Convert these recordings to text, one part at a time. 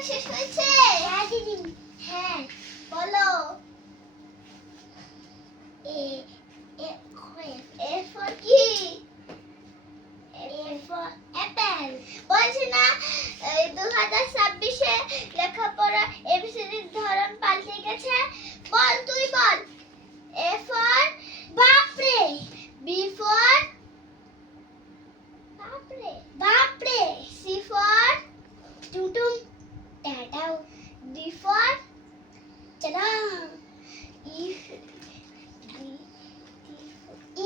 লেখা শেষ হয়েছে? হ্যাঁ দিদি, হ্যাঁ বলো। এ এ ফর কি? A for Apple. বলছি না 2026 লেখাপড়া এবিসিডির ধরন পাল্টে গেছে। বল তুই বল। এ ফর বাপরে। বি ফর বাপরে বাপরে। সি ফর টুটুম টাটাও। ডি ফর টাটা।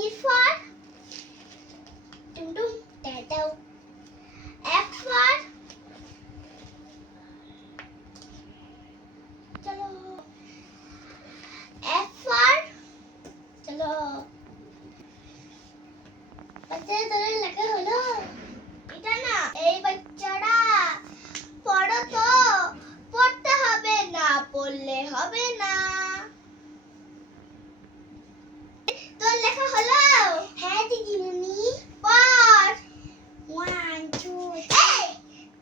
ই ফর টুটুম টাটাও। এফ ফর চলো। এফ ফর চলো। বাচ্চারা তোরা লেখা হলো? এটা না, এই বাচ্চারা পড়ো তো, পড়তে হবে না পড়লে হবে না। তোর লেখা হলো? হ্যাঁ দিদিমণি। পড়। 1 2 এই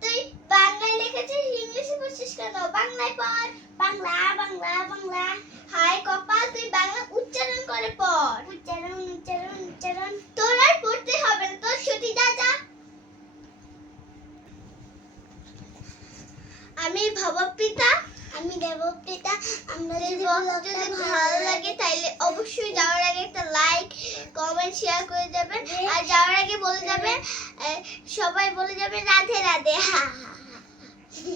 তুই বাংলায় লিখেছিস, ইংলিশে পড়ছিস কেন? বাংলায় পড়। বাংলা বাংলা বাংলা। হাই কপাল, তুই বাংলা উচ্চারণ করে পড়। উচ্চারণ উচ্চারণ উচ্চারণ। তোর আর পড়তে হবে না, তোর ছুটি। যা যা। আমি ভবপ্রীতা। আমি দেবপ্রীতা। আমরা যদি ভালো লাগে তাইলে অবশ্যই যাওয়ার আগে একটা লাইক কমেন্ট শেয়ার করে যাবেন। আর যাওয়ার আগে বলে যাবেন, সবাই বলে যাবেন রাধে রাধে। হ্যাঁ।